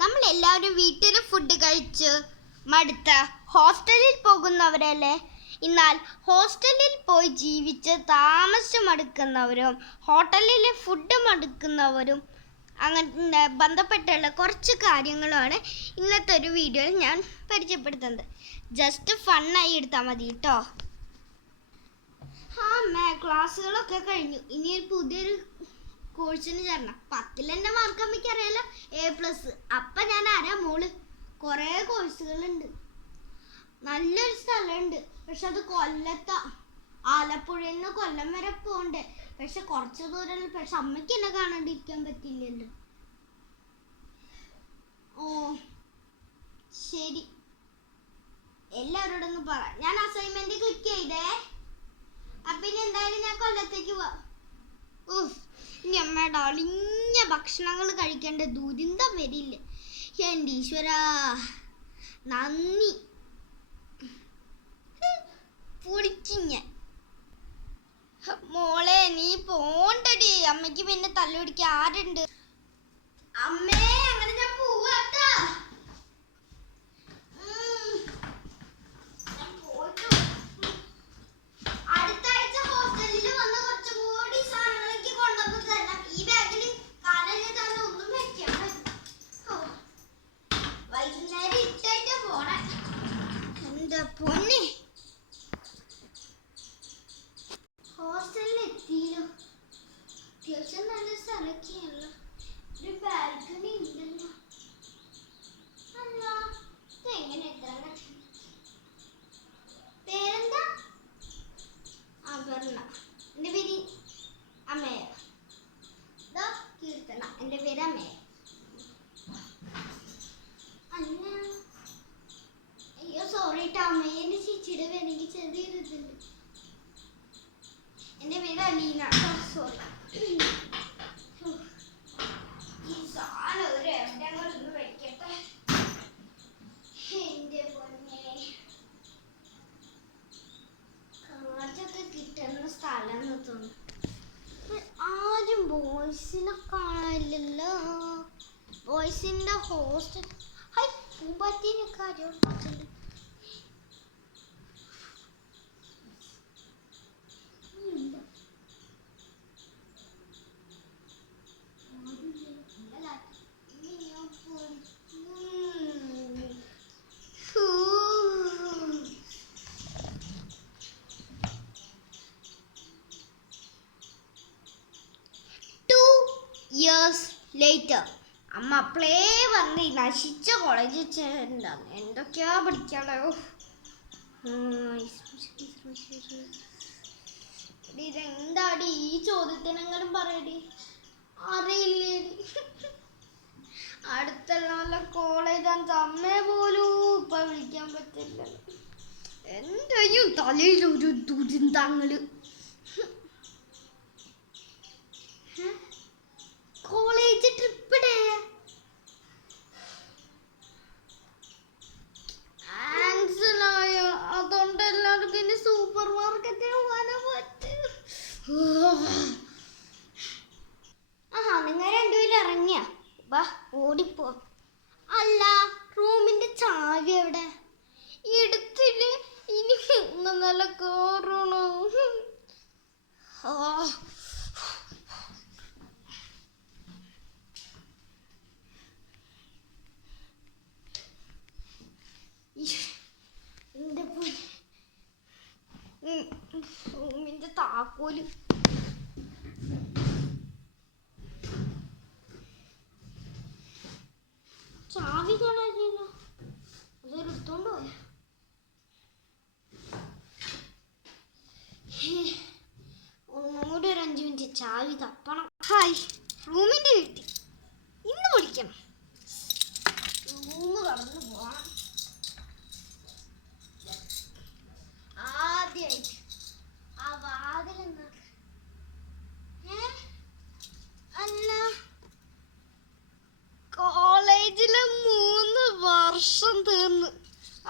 നമ്മളെല്ലാവരും വീട്ടിൽ ഫുഡ് കഴിച്ച് മടുത്ത് ഹോസ്റ്റലിൽ പോകുന്നവരല്ലേ. എന്നാൽ ഹോസ്റ്റലിൽ പോയി ജീവിച്ച് താമസിച്ച് മടുക്കുന്നവരും ഹോട്ടലിലെ ഫുഡ് മടുക്കുന്നവരും അങ്ങനെ ബന്ധപ്പെട്ടുള്ള കുറച്ച് കാര്യങ്ങളാണ് ഇന്നത്തെ ഒരു വീഡിയോയിൽ ഞാൻ പരിചയപ്പെടുത്തുന്നത്. ജസ്റ്റ് ഫണ്ണായി എടുത്താൽ മതി കേട്ടോ. ക്ലാസ്സുകളൊക്കെ കഴിഞ്ഞു. ഇനി ഒരു പുതിയൊരു കോഴ്സിന് ചേരണം. 10ൽ എൻ്റെ മാർക്ക് അമ്മയ്ക്ക് അറിയാലോ, A+. അപ്പം ഞാൻ ആരാ മോള്. കുറേ കോഴ്സുകളുണ്ട്. നല്ലൊരു സ്ഥലമുണ്ട്, പക്ഷെ അത് കൊല്ലത്താ. ആലപ്പുഴയിൽ നിന്ന് കൊല്ലം വരെ പോകണ്ടേ. പക്ഷെ കുറച്ച് ദൂരം. പക്ഷെ അമ്മയ്ക്ക് എന്നെ കാണാണ്ടിരിക്കാൻ പറ്റില്ലല്ലോ. ഓ ശരി, എല്ലാവരോടൊന്ന് പറ. ഞാൻ അസൈൻമെന്റ് ക്ലിക്ക് ചെയ്തേ. അപ്പം ഇനി എന്തായാലും ഞാൻ കൊല്ലത്തേക്ക് പോവാം. ഇനി അമ്മയുടെ അളിഞ്ഞ ഭക്ഷണങ്ങൾ കഴിക്കേണ്ട ദുരിതം വരില്ല. എൻ്റെ ഈശ്വരാ, നന്ദി. പൊടിക്കും ഞാൻ. മോളെ നീ പോണ്ടടി. അമ്മയ്ക്ക് പിന്നെ തല്ലുപിടിക്കാൻ ആരുണ്ട്? അമ്മേ, അങ്ങനെ ഞാൻ പോവാട്ടാ. അടുത്ത ആഴ്ച ഹോസ്റ്റലിൽ വന്ന് കുറച്ചും കൂടി സാധനങ്ങളൊക്കെ കൊണ്ടുവന്ന് തരണം. ഈ ബാഗിൽ കാലയിൽ തന്നെ ഒന്നും വെക്കണം. വൈകുന്നേരം ഇട്ടായിട്ട് പോണേ. എന്താ പൊന്നെ, ഹോസ്റ്റലിൽ എത്തിയല്ലോ. അത്യാവശ്യം നല്ല സ്ഥലമൊക്കെയല്ലോ. ഒരു ബാൽക്കണി ഉണ്ടല്ലോ. അല്ല, ഇതെങ്ങനെ എത്ര പേരെന്താ? അപർണ. എൻ്റെ പേര് അമ്മയ. കീർത്തന. എൻ്റെ പേര് അമ്മയ. അല്ല, അയ്യോ സോറി ട്ടോ അമ്മയെ. എൻ്റെ ചേച്ചിയുടെ പേര് എനിക്ക് ചെറിയൊരിതുണ്ട്. എൻ്റെ പേര് അലീന. സോറി. ഈ സാധനം ഒരു എവിടെയൊന്ന് വെക്കട്ടെ. എൻ്റെ പൊന്നെ, കാറ്റൊക്കെ കിട്ടുന്ന സ്ഥലം തോന്നുന്നു. ആരും ബോയ്സിനെ കാണാനില്ലല്ലോ. ബോയ്സിൻ്റെ ഹോസ്റ്റൽ. ഹൈ, പൂമ്പാറ്റീനെ കാര്യം ലേറ്റർ. അമ്മ അപ്പളേ വന്ന് നശിച്ച കോളേജിൽ ചേരണ്ടാണ്. എന്തൊക്കെയാ പഠിക്കാളോ. ഇതെന്താടി ഈ ചോദ്യത്തിനെങ്കിലും പറയടി. അറിയില്ലേ? അടുത്തുള്ള നല്ല കോളേജാണ്. അമ്മയെ പോലും ഇപ്പൊ വിളിക്കാൻ പറ്റില്ലല്ലോ. എന്റെയും തലയിലൊരു ദുരിതങ്ങള്. College trip day. ആൻസലായോ? അതുകൊണ്ട് എല്ലാവർക്കും ഇനി സൂപ്പർ മാർക്കറ്റിൽ പോകാനോ പറ്റും. നിങ്ങൾ രണ്ടുപേരും ഇറങ്ങിയ വാ, ഓടിപ്പോ. അല്ല, റൂമിന്റെ ചാവി എവിടെ? എടുത്തില്ല. ഇനി നല്ല കേറണോ? റൂമിന്റെ താക്കോല് ചാവി കാണാനില്ലല്ലോ. അതൊരു എടുത്തോണ്ട് പോയ. ഒന്നുകൂടി ഒരു 5 മിനിറ്റ് ചാവി തപ്പണം. ഹായ്, റൂമിന്റെ കിട്ടി. ഇന്ന് പഠിക്കണം. റൂമ് കടന്നു പോവാം. ആദ്യമായിട്ട് ആ വാതിലെന്നാ. അല്ല, കോളേജിലെ 3 വർഷം തീർന്നു.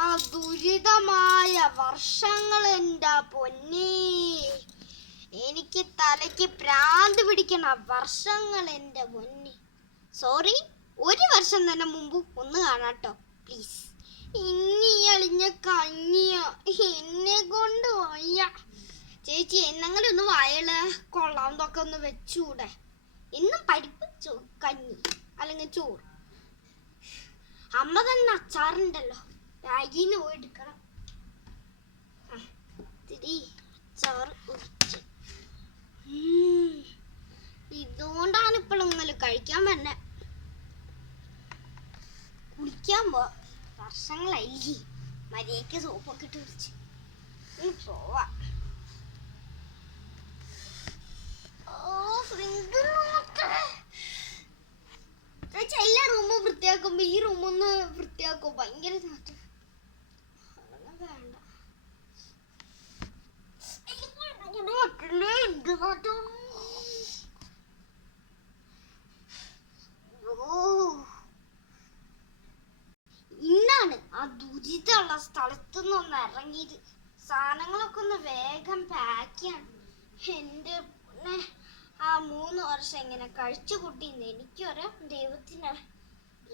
ആ ദുരിതമായ വർഷങ്ങൾ. എൻ്റെ പൊന്നേ, എനിക്ക് തലയ്ക്ക് ഭ്രാന്ത് പിടിക്കണ വർഷങ്ങൾ. എൻ്റെ പൊന്നി, സോറി. 1 വർഷം തന്നെ മുമ്പ് ഒന്ന് കാണാട്ടോ പ്ലീസ്. ഇനി അളിഞ്ഞ കഞ്ഞിയ എന്നെ കൊണ്ട് വയ്യ. ചേച്ചി എന്നെങ്കിലും ഒന്ന് വായല കൊള്ളാന്തൊക്കെ ഒന്ന് വെച്ചൂടെ? എന്നും പരിപ്പ് കഞ്ഞി അല്ലെങ്കിൽ ചോറ്. അമ്മ തന്നെ അച്ചാറുണ്ടല്ലോ, രാഗിന്ന് പോയി എടുക്കണം. ഇത്തിരി അച്ചാറ് ഒഴിച്ച് ഇതുകൊണ്ടാണ് ഇപ്പോഴൊന്നും കഴിക്കാൻ തന്നെ. കുളിക്കാൻ വർഷങ്ങളായി മര്യാദയ്ക്ക് സോപ്പൊക്കെ ഇട്ട് കുടിച്ച് പോവാ. എല്ലാ റൂമും വൃത്തിയാക്കുമ്പോ ഈ റൂമൊന്ന് വൃത്തിയാക്കും, ഭയങ്കര നാറ്റം. ഇന്നാണ് ആ ദുരിതമുള്ള സ്ഥലത്തുനിന്ന് ഒന്ന് ഇറങ്ങിയത്. സാധനങ്ങളൊക്കെ ഒന്ന് വേഗം പാക്ക് ചെയ്യണം. എൻ്റെ ആ 3 വർഷം ഇങ്ങനെ കഴിച്ചു കൂട്ടിന്ന് എനിക്കൊരു ദൈവത്തിന്.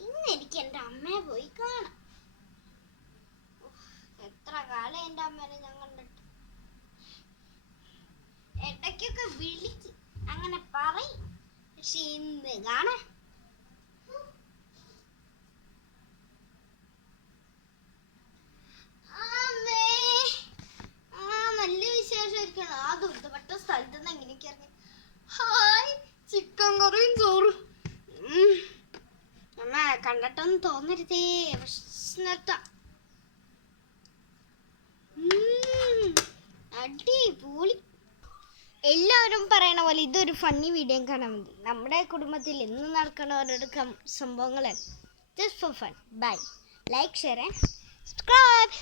ഇന്ന് എനിക്ക് എൻ്റെ അമ്മയെ പോയി കാണാം. എത്ര കാലം എൻ്റെ അമ്മേനെ ഞാൻ കണ്ടിട്ട്. ഇടയ്ക്കൊക്കെ വിളിച്ച് അങ്ങനെ പറയും, പക്ഷെ ഇന്ന് കാണാ. നല്ല വിശേഷമായിരിക്കണം. ആ ദുരിതപ്പെട്ട സ്ഥലത്ത് നിന്ന് എങ്ങനെയൊക്കെ ഇറങ്ങി. ഹായ്, ചിക്കൻ കറിയും ചോറും. അമ്മ കണ്ടിട്ടൊന്നും തോന്നരുതേ, പ്രശ്നത്ത. അടിപൊളി. എല്ലാവരും പറയണ പോലെ ഇതൊരു ഫണ്ണി വീഡിയോ കാണാൻ മതി. നമ്മുടെ കുടുംബത്തിൽ എന്നും നടക്കുന്ന ഓരോരോ സംഭവങ്ങൾ. Just for fun. Bye. Like, share and subscribe.